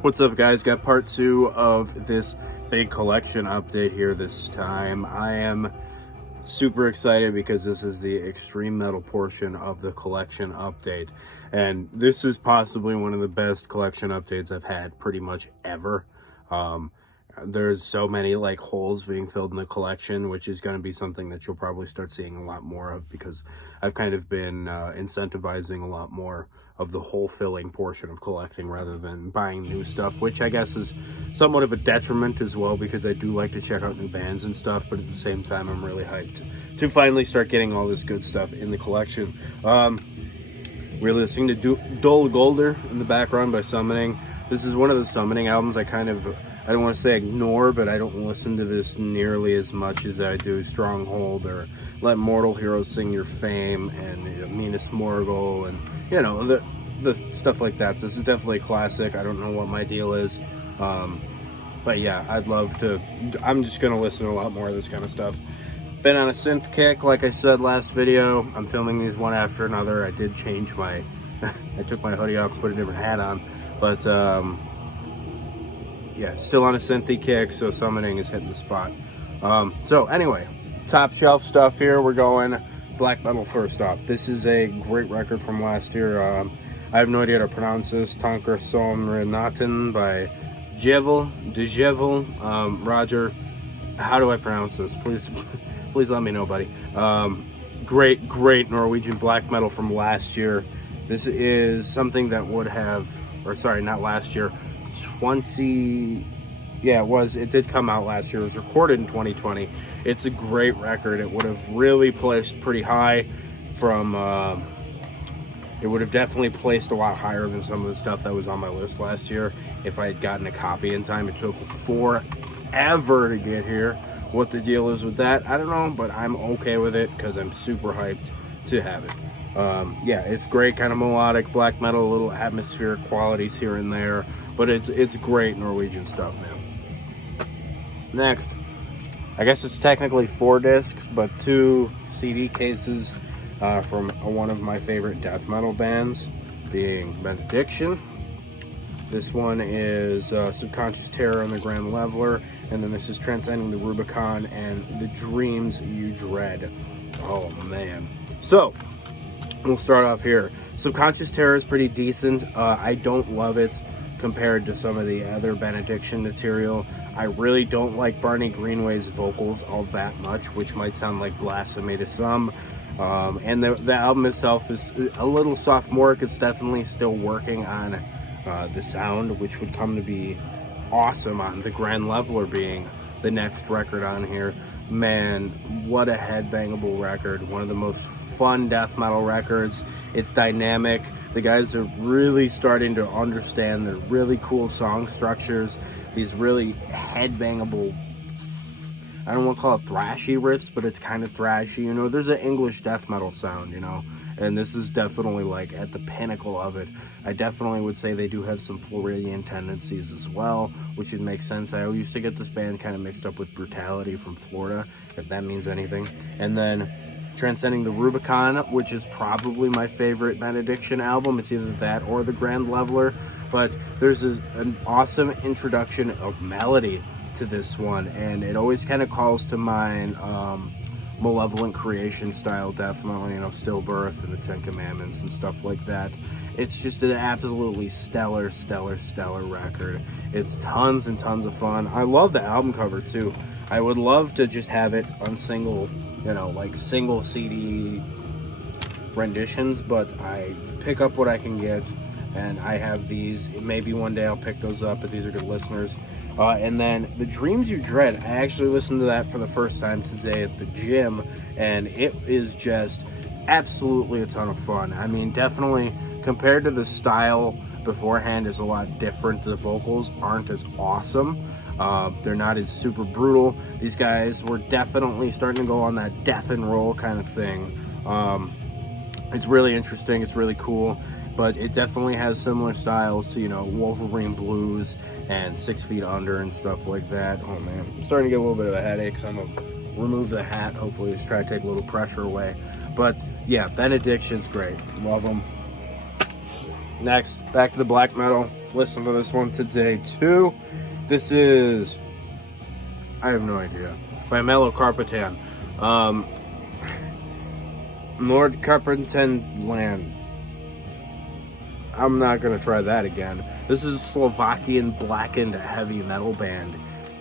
What's up, guys? Got part 2 of this big collection update here this time. I am super excited because this is the extreme metal portion of the collection update, and this is possibly one of the best collection updates I've had pretty much ever. There's so many like holes being filled in the collection, which is going to be something that you'll probably start seeing a lot more of, because I've kind of been incentivizing a lot more of the hole filling portion of collecting rather than buying new stuff, which I guess is somewhat of a detriment as well, because I do like to check out new bands and stuff, but at the same time I'm really hyped to finally start getting all this good stuff in the collection. We're listening to Dull Golder in the background by Summoning. This is one of the Summoning albums I don't want to say ignore, but I don't listen to this nearly as much as I do Stronghold or Let Mortal Heroes Sing Your Fame and Meanest Morgul and, you know, the stuff like that. So this is definitely a classic. I don't know what my deal is. But yeah, I'm just going to listen to a lot more of this kind of stuff. Been on a synth kick, like I said last video. I'm filming these one after another. I did change I took my hoodie off and put a different hat on. But, yeah, still on a synthy kick, so Summoning is hitting the spot. So anyway, top shelf stuff here. We're going black metal first off. This is a great record from last year. I have no idea how to pronounce this. Tanker som Renaten by Djevel. Roger, how do I pronounce this? Please let me know, buddy. Great Norwegian black metal from last year. This is something that would have, or sorry, not last year, it did come out last year. It was recorded in 2020. It's a great record. It would have really placed pretty high from it would have definitely placed a lot higher than some of the stuff that was on my list last year if I had gotten a copy in time. It took forever to get here. What the deal is with that, I don't know, but I'm okay with it because I'm super hyped to have it. Yeah, it's great, kind of melodic black metal, little atmospheric qualities here and there, but it's great Norwegian stuff, man. Next, I guess it's technically 4 discs, but 2 CD cases from one of my favorite death metal bands, being Benediction. This one is Subconscious Terror and the Grand Leveler, and then this is Transcending the Rubicon and The Dreams You Dread. Oh man. So, we'll start off here. Subconscious Terror is pretty decent. I don't love it compared to some of the other Benediction material. I really don't like Barney Greenway's vocals all that much, which might sound like blasphemy to some. And the album itself is a little sophomoric. It's definitely still working on the sound, which would come to be awesome on The Grand Leveler being the next record on here. Man, what a headbangable record. One of the most fun death metal records. It's dynamic. The guys are really starting to understand the really cool song structures, these really headbangable, I don't want to call it thrashy riffs, but it's kind of thrashy, you know. There's an English death metal sound, you know, and this is definitely like at the pinnacle of it. I definitely would say they do have some Floridian tendencies as well, which would make sense. I used to get this band kind of mixed up with Brutality from Florida, if that means anything. And then Transcending the Rubicon, which is probably my favorite Benediction album. It's either that or The Grand Leveler, but there's an awesome introduction of melody to this one, and it always kind of calls to mind Malevolent Creation style death metal, you know, Stillbirth and the Ten Commandments and stuff like that. It's just an absolutely stellar record. It's tons and tons of fun. I love the album cover too. I would love to just have it on single, you know, like single CD renditions, but I pick up what I can get, and I have these. Maybe one day I'll pick those up, but these are good listeners. And then The Dreams You Dread, I actually listened to that for the first time today at the gym, and it is just absolutely a ton of fun. I mean, definitely compared to the style beforehand is a lot different. The vocals aren't as awesome. They're not as super brutal. These guys were definitely starting to go on that death and roll kind of thing. It's really interesting. It's really cool. But it definitely has similar styles to, you know, Wolverine Blues and 6 Feet Under and stuff like that. Oh man, I'm starting to get a little bit of a headache, so I'm gonna remove the hat. Hopefully just try to take a little pressure away. But yeah, Benediction's great. Love them. Next, back to the black metal. Listen to this one today too. This is, I have no idea, by Mellow Carpatan. Lord Carpatan Land. I'm not gonna try that again. This is a Slovakian blackened heavy metal band.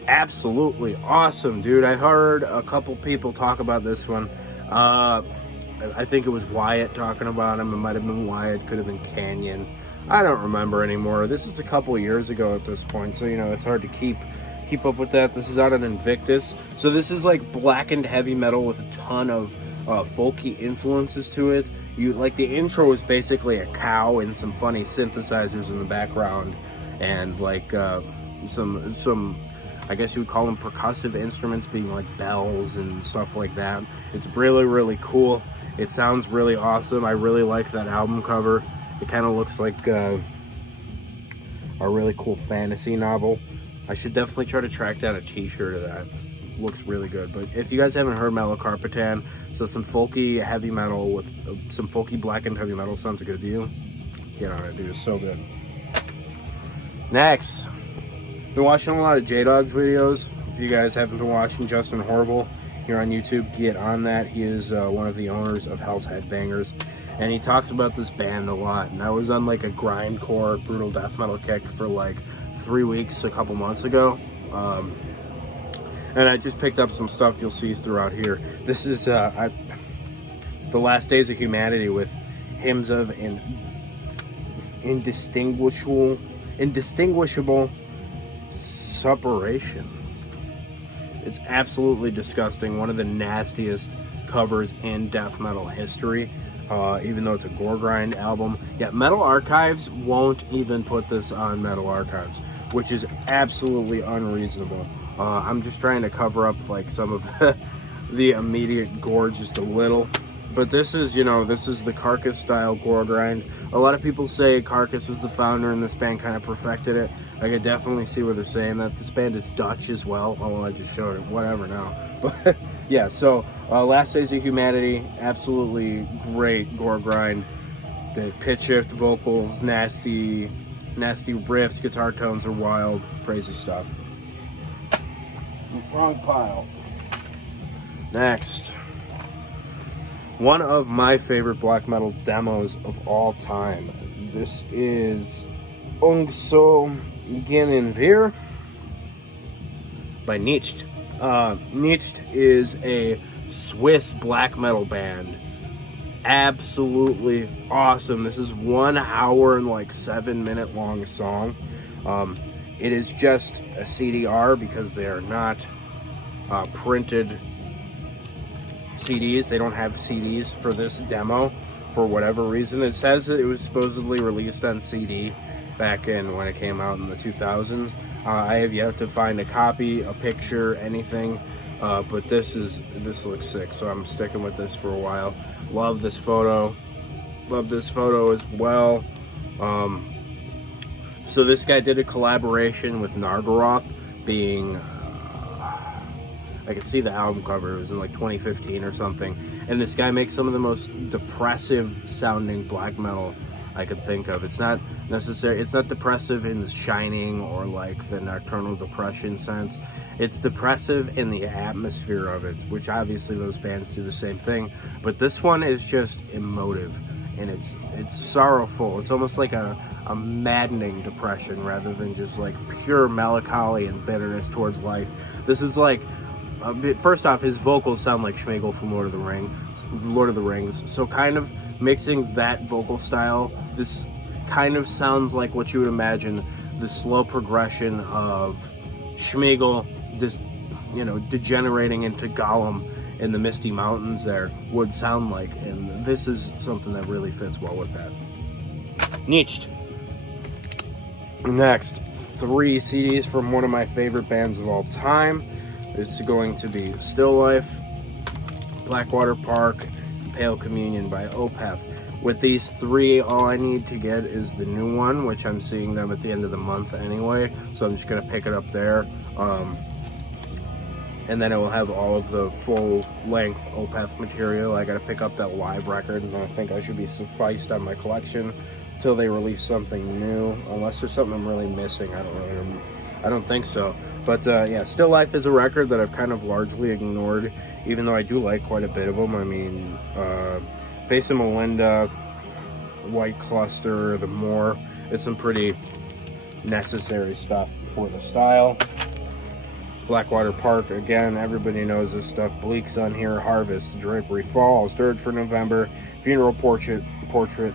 Absolutely awesome, dude. I heard a couple people talk about this one. I think it was Wyatt talking about him. It might have been Wyatt, could have been Canyon. I don't remember anymore. This is a couple years ago at this point, so you know it's hard to keep up with that. This is out on Invictus. So this is like blackened heavy metal with a ton of folky influences to it. You like the intro is basically a cow and some funny synthesizers in the background, and like some I guess you would call them percussive instruments, being like bells and stuff like that. It's really, really cool. It sounds really awesome. I really like that album cover. It kind of looks like a really cool fantasy novel. I should definitely try to track down a t-shirt of that. Looks really good. But if you guys haven't heard Mellow Carpatan, so some folky heavy metal with some folky blackened heavy metal sounds good to you, get on it, dude. It's so good. Next, been watching a lot of jdogs videos. If you guys haven't been watching Justin Horrible here on YouTube, get on that. He is one of the owners of Hell's Headbangers, and he talks about this band a lot. And I was on like a grindcore brutal death metal kick for like 3 weeks a couple months ago, and I just picked up some stuff you'll see throughout here. This is The Last Days of Humanity with Hymns of Indistinguishable Separation. It's absolutely disgusting. One of the nastiest covers in death metal history, even though it's a gore grind album. Yeah, Metal Archives won't even put this on Metal Archives, which is absolutely unreasonable. I'm just trying to cover up like some of the immediate gore just a little. But this is, you know, this is the Carcass style gore grind. A lot of people say Carcass was the founder and this band kind of perfected it. I could definitely see where they're saying that. This band is Dutch as well. Oh, well, I just showed it. Whatever now. But yeah, so Last Days of Humanity, absolutely great gore grind. The pitch shift vocals, nasty riffs, guitar tones are wild, crazy stuff. Wrong pile. Next. One of my favorite black metal demos of all time. This is Ung So Genen Vir by Nietzsche. Nietzsche is a Swiss black metal band. Absolutely awesome. This is 1 hour and like 7-minute long song. It is just a CDR because they are not printed CDs. They don't have CDs for this demo for whatever reason. It says that it was supposedly released on CD back in when it came out in the 2000s. I have yet to find a copy, a picture, anything, but this looks sick, so I'm sticking with this for a while. Love this photo as well. So this guy did a collaboration with Nargaroth, being I could see the album cover. It was in like 2015 or something. And this guy makes some of the most depressive sounding black metal I could think of. It's not necessary. It's not depressive in the Shining or like the Nocturnal Depression sense. It's depressive in the atmosphere of it, which obviously those bands do the same thing. But this one is just emotive, and it's sorrowful. It's almost like a maddening depression rather than just like pure melancholy and bitterness towards life. This is like, first off, his vocals sound like Schmeagol from Lord of the Rings. So kind of mixing that vocal style, this kind of sounds like what you would imagine the slow progression of Schmeagol, degenerating into Gollum in the Misty Mountains there would sound like, and this is something that really fits well with that. Nietzsche. Next, 3 CDs from one of my favorite bands of all time. It's going to be Still Life, Blackwater Park, Pale Communion by Opeth. With these 3, all I need to get is the new one, which I'm seeing them at the end of the month anyway, so I'm just going to pick it up there. And then it will have all of the full-length Opeth material. I got to pick up that live record, and then I think I should be sufficed on my collection till they release something new, unless there's something I'm really missing. I don't think so. But yeah, Still Life is a record that I've kind of largely ignored, even though I do like quite a bit of them. I mean, Face of Melinda, White Cluster, The More, it's some pretty necessary stuff for the style. Blackwater Park, again, everybody knows this stuff. Bleak Sun Here, Harvest, Drapery Falls, Dirge for November, Funeral Portrait,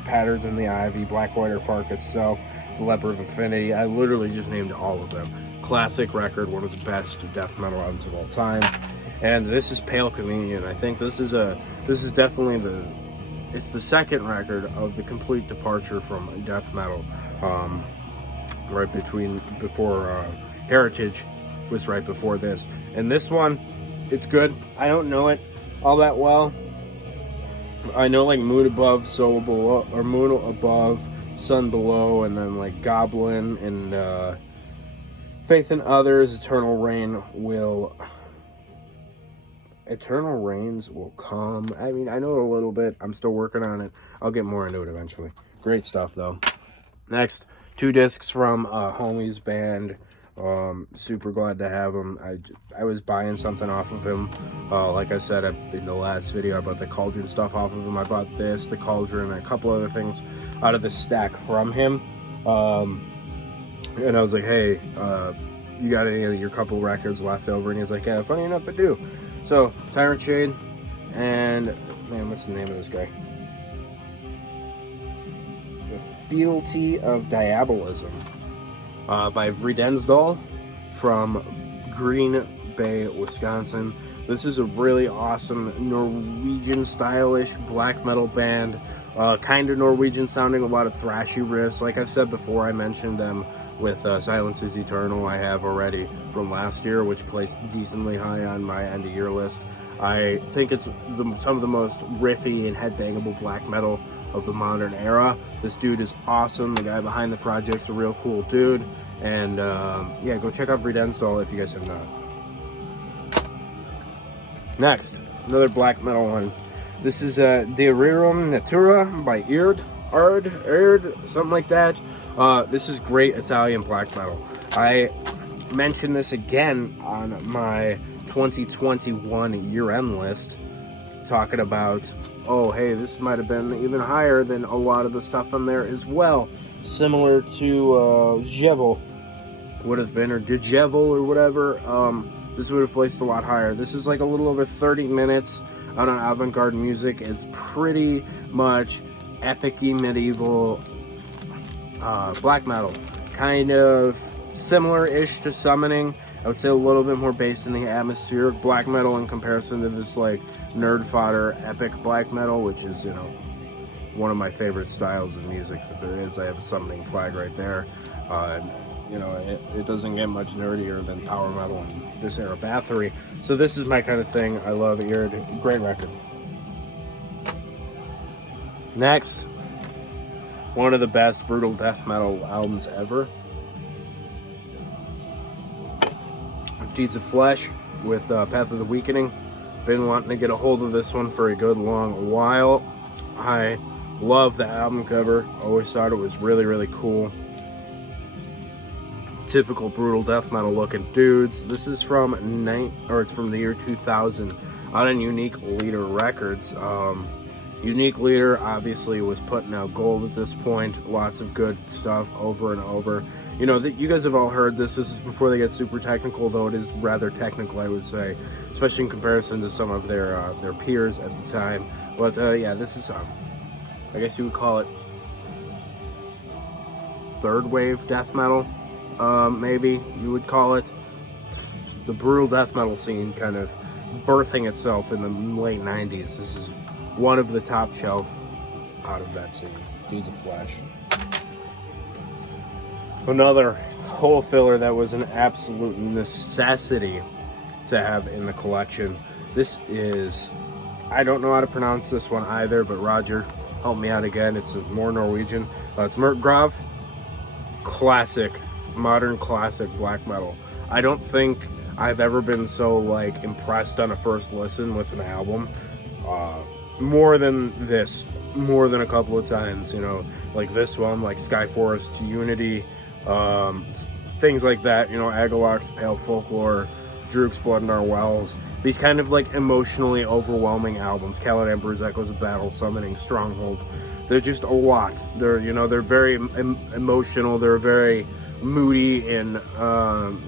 Patterns in the Ivy, Blackwater Park itself, The Leper of Infinity. I literally just named all of them. Classic record, one of the best death metal albums of all time. And this is Pale Communion. I think this is definitely it's the second record of the complete departure from death metal. Before Heritage was right before this. And this one, it's good. I don't know it all that well. I know like Moon Above, Soul Below, or Moon Above, Sun Below, and then like Goblin and Faith in Others, Eternal Rains will come. I mean, I know it a little bit. I'm still working on it. I'll get more into it eventually. Great stuff though. Next, 2 discs from Homie's band. Super glad to have him. I was buying something off of him. Like I said in the last video, I bought the Cauldron stuff off of him. I bought this, the Cauldron, and a couple other things out of the stack from him. And I was like, hey, you got any of your couple records left over? And he's like, yeah, funny enough, I do. So, Tyrant Shade, and, man, what's the name of this guy? The Fealty of Diabolism, by Vredensdal from Green Bay, Wisconsin. This is a really awesome Norwegian stylish black metal band. Kind of Norwegian sounding, a lot of thrashy riffs. Like I've said before, I mentioned them with Silence is Eternal. I have already from last year, which placed decently high on my end of year list. I think it's some of the most riffy and headbangable black metal of the modern era. This dude is awesome. The guy behind the project's a real cool dude. And yeah, go check out Vredensdal if you guys have not. Next, another black metal one. This is De Rerum Natura by Erd, something like that. This is great Italian black metal. I mentioned this again on my 2021 year-end list, talking about, oh, hey, this might have been even higher than a lot of the stuff on there as well. Similar to Jevel would have been, or Djevel or whatever. This would have placed a lot higher. This is like a little over 30 minutes out on avant-garde music. It's pretty much epic-y medieval black metal. Kind of similar-ish to Summoning. I would say a little bit more based in the atmospheric black metal in comparison to this like nerd fodder epic black metal, which is, you know, one of my favorite styles of music that there is. I have a Summoning flag right there. You know, it doesn't get much nerdier than power metal and this era Bathory. So this is my kind of thing. I love Eard. Great record. Next, one of the best brutal death metal albums ever. Deeds of Flesh with Path of the Weakening. Been wanting to get a hold of this one for a good long while. I love the album cover. Always thought it was really, really cool. Typical brutal death metal looking dudes. This is from it's from the year 2000 on Unique Leader Records. Unique Leader obviously was putting out gold at this point. Lots of good stuff over and over. You know, you guys have all heard this. This is before they get super technical, though it is rather technical, I would say, especially in comparison to some of their peers at the time. But yeah, this is I guess you would call it third wave death metal. Maybe you would call it. The brutal death metal scene kind of birthing itself in the late 90s. This is one of the top shelf out of that scene. Deeds of Flesh. Another hole filler that was an absolute necessity to have in the collection. This is, I don't know how to pronounce this one either, but Roger, help me out again. It's more Norwegian. It's Murtgrav. Classic, modern classic black metal. I don't think I've ever been so like impressed on a first listen with an album. more than this, more than a couple of times, you know, like this one, like Sky Forest Unity, things like that, you know, Agalox, Pale Folklore, Droop's Blood in Our Wells, these kind of like emotionally overwhelming albums, Calidanber's Echoes of Battle, Summoning, Stronghold. They're just a lot. They're, you know, they're very emotional, they're very moody, and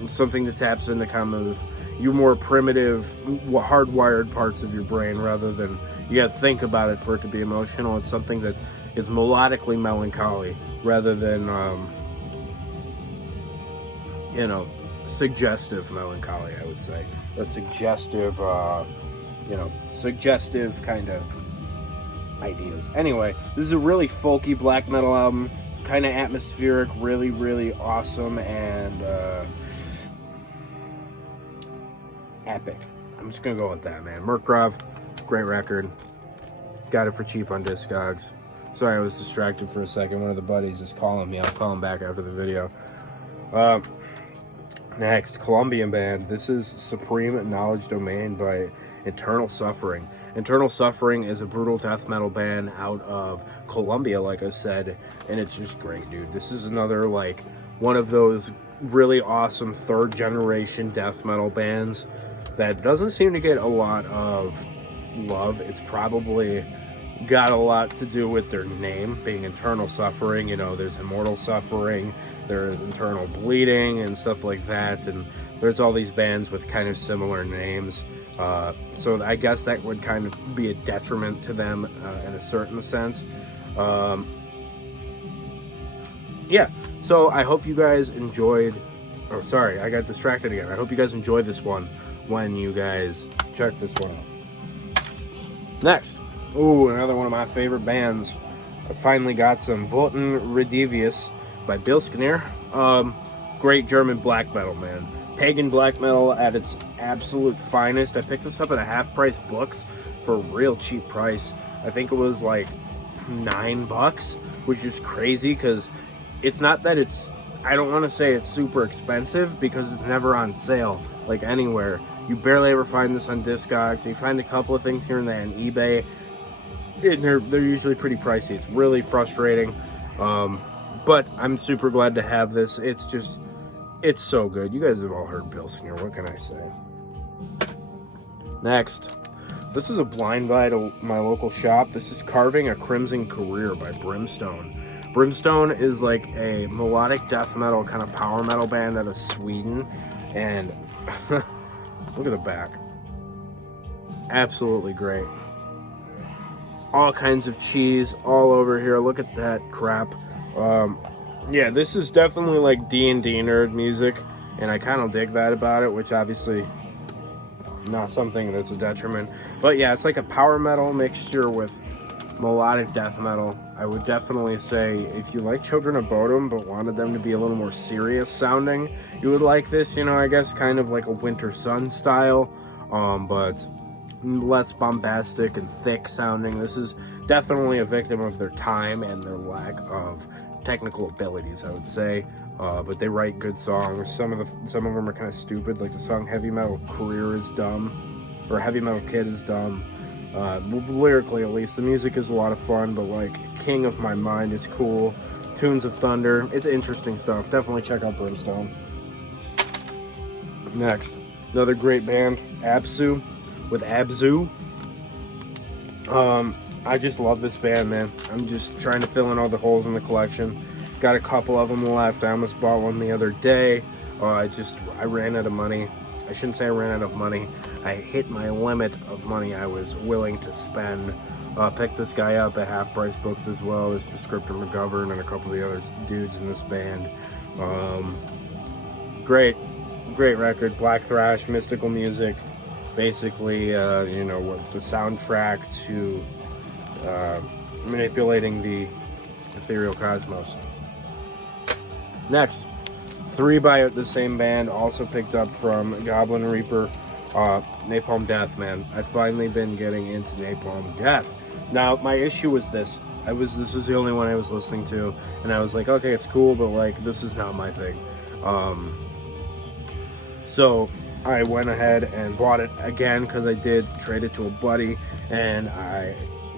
something that taps into kind of your more primitive, hardwired parts of your brain, rather than you gotta think about it for it to be emotional. It's something that is melodically melancholy rather than, you know, suggestive melancholy, I would say. A suggestive, you know, suggestive kind of ideas. Anyway, this is a really folky black metal album, kind of atmospheric, really, really awesome, and epic. I'm just gonna go with that, man. Murkrov, great record. Got it for cheap on Discogs. Sorry, I was distracted for a second. One of the buddies is calling me. I'll call him back after the video. Next, Colombian band. This is Supreme Knowledge Domain by Eternal Suffering. Eternal Suffering is a brutal death metal band out of Colombia, like I said, and it's just great, dude. This is another, like, one of those really awesome third generation death metal bands that doesn't seem to get a lot of love. It's probably got a lot to do with their name being Eternal Suffering. You know, there's Immortal Suffering, there's Internal Bleeding and stuff like that, and there's all these bands with kind of similar names. So I guess that would kind of be a detriment to them in a certain sense. Yeah, so I hope you guys enjoyed, oh sorry, I got distracted again. I hope you guys enjoyed this one when you guys check this one out. Next, ooh, another one of my favorite bands. I finally got some Voten Redivius by Bill Skinner. Great German black metal, man. Pagan black metal at its absolute finest. I picked this up at a half-price books for a real cheap price. I think it was like $9, which is crazy because it's not that it's, I don't want to say it's super expensive because it's never on sale like anywhere. You barely ever find this on Discogs. You find a couple of things here and there on eBay, and they're usually pretty pricey. It's really frustrating, but I'm super glad to have this. It's just, it's so good. You guys have all heard Bill Skinner. What can I say? Next, this is a blind buy to my local shop. This is Carving a Crimson Career by Brimstone. Brimstone is like a melodic death metal, kind of power metal band out of Sweden. And look at the back. Absolutely great. All kinds of cheese all over here. Look at that crap. Yeah, this is definitely like D&D nerd music, and I kind of dig that about it, which obviously not something that's a detriment. But yeah, it's like a power metal mixture with melodic death metal. I would definitely say if you like Children of Bodom but wanted them to be a little more serious sounding, you would like this, you know, I guess kind of like a Winter Sun style, but less bombastic and thick sounding. This is definitely a victim of their time and their lack of technical abilities, I would say, but they write good songs. Some of them are kind of stupid, like the song Heavy Metal Career is dumb, or Heavy Metal Kid is dumb. Lyrically, at least, the music is a lot of fun, but like King of My Mind is cool. Tunes of Thunder, it's interesting stuff. Definitely check out Brimstone. Next, another great band, Absu, with Absu. I just love this band, man. I'm just trying to fill in all the holes in the collection. Got a couple of them left. I almost bought one the other day. I ran out of money. I shouldn't say I ran out of money. I hit my limit of money I was willing to spend. Picked this guy up at Half Price Books as well. There's Prescriptor McGovern and a couple of the other dudes in this band. Great record. Black thrash, mystical music. Basically, you know, what the soundtrack to manipulating the ethereal cosmos. Next, 3 by the same band, also picked up from Goblin Reaper, Napalm Death, man. I've finally been getting into Napalm Death. Now, my issue was this. This was the only one I was listening to, and I was like, okay, it's cool, but like, this is not my thing. So I went ahead and bought it again because I did trade it to a buddy, and I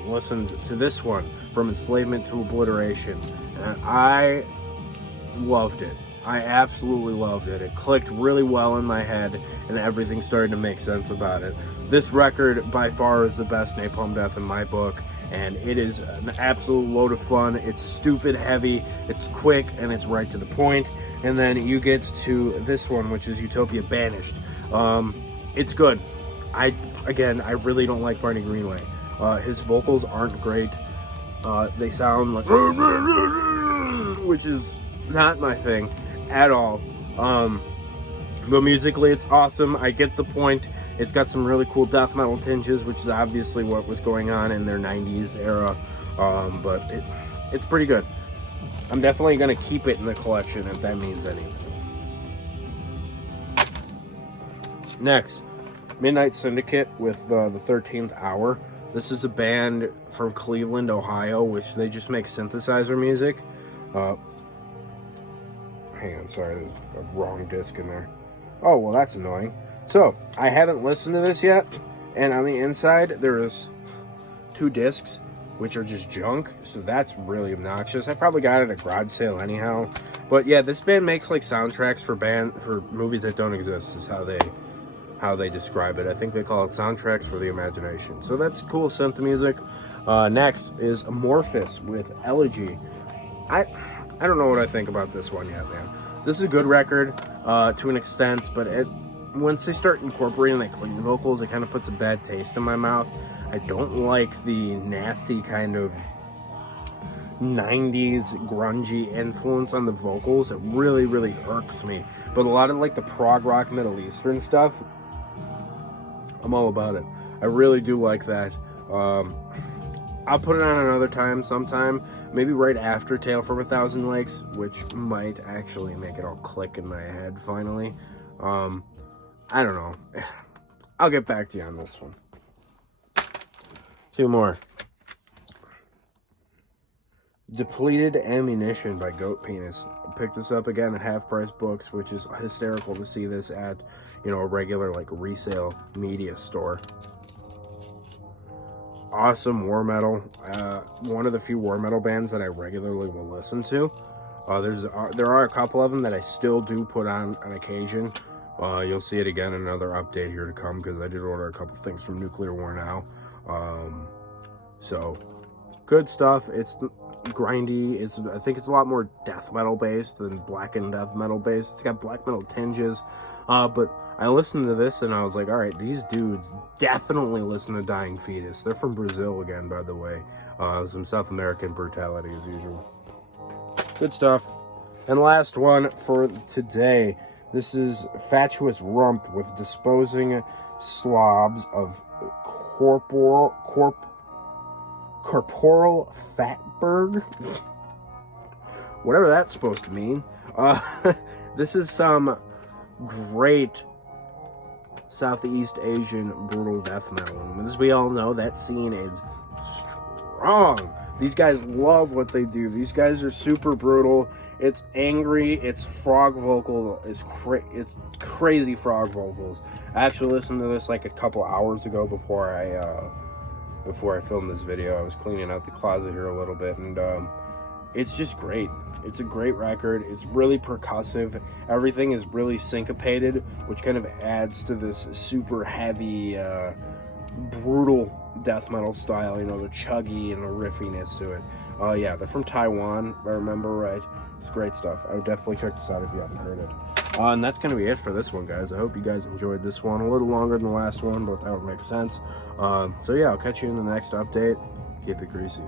listened to this one, From Enslavement to Obliteration, and I loved it. I absolutely loved it. It clicked really well in my head, and everything started to make sense about it. This record, by far, is the best Napalm Death in my book, and it is an absolute load of fun. It's stupid heavy, it's quick, and it's right to the point. And then you get to this one, which is Utopia Banished. It's good. I really don't like Barney Greenway. His vocals aren't great. They sound like, which is not my thing at all. But musically it's awesome. I get the point. It's got some really cool death metal tinges, which is obviously what was going on in their 90s era. But it's pretty good. I'm definitely going to keep it in the collection if that means anything. Next, Midnight Syndicate with the 13th Hour. This is a band from Cleveland, Ohio, which they just make synthesizer music. Hang on, sorry, there's a wrong disc in there. Oh, well, that's annoying. So, I haven't listened to this yet, and on the inside, there's 2 discs, which are just junk, so that's really obnoxious. I probably got it at a garage sale anyhow. But yeah, this band makes like soundtracks for movies that don't exist, is how they describe it. I think they call it soundtracks for the imagination. So that's cool synth music. Next is Amorphous with Elegy. I don't know what I think about this one yet, man. This is a good record to an extent, but once they start incorporating like clean vocals, it kind of puts a bad taste in my mouth. I don't like the nasty kind of 90s grungy influence on the vocals. It really, really irks me. But a lot of like the prog rock Middle Eastern stuff, I'm all about it. I really do like that. I'll put it on another time sometime, maybe right after Tale from a Thousand Lakes, which might actually make it all click in my head finally. I don't know. I'll get back to you on this one. 2 more. Depleted Ammunition by Goat Penis. I picked this up again at Half Price Books, which is hysterical to see this at, a regular like resale media store. Awesome war metal. One of the few war metal bands that I regularly will listen to. There are a couple of them that I still do put on occasion. You'll see it again in another update here to come, because I did order a couple things from Nuclear War Now. So good stuff. It's grindy. I think it's a lot more death metal based than black and death metal based. It's got black metal tinges, but I listened to this and I was like, all right, these dudes definitely listen to Dying Fetus. They're from Brazil again, by the way. Some South American brutality as usual. Good stuff. And last one for today. This is Fatuous Rump with Disposing Slobs of Corporal Fatberg. Whatever that's supposed to mean. This is some great Southeast Asian brutal death metal. And as we all know, that scene is strong. These guys love what they do. These guys are super brutal. It's angry. It's frog vocal. It's crazy frog vocals. I actually listened to this like a couple hours ago before I filmed this video. I was cleaning out the closet here a little bit, and it's just great. It's a great record. It's really percussive. Everything is really syncopated, which kind of adds to this super heavy, brutal death metal style. The chuggy and the riffiness to it. Yeah, they're from Taiwan, if I remember right. It's great stuff. I would definitely check this out if you haven't heard it. And that's going to be it for this one, guys. I hope you guys enjoyed this one. A little longer than the last one, but that would make sense. So yeah, I'll catch you in the next update. Keep it greasy.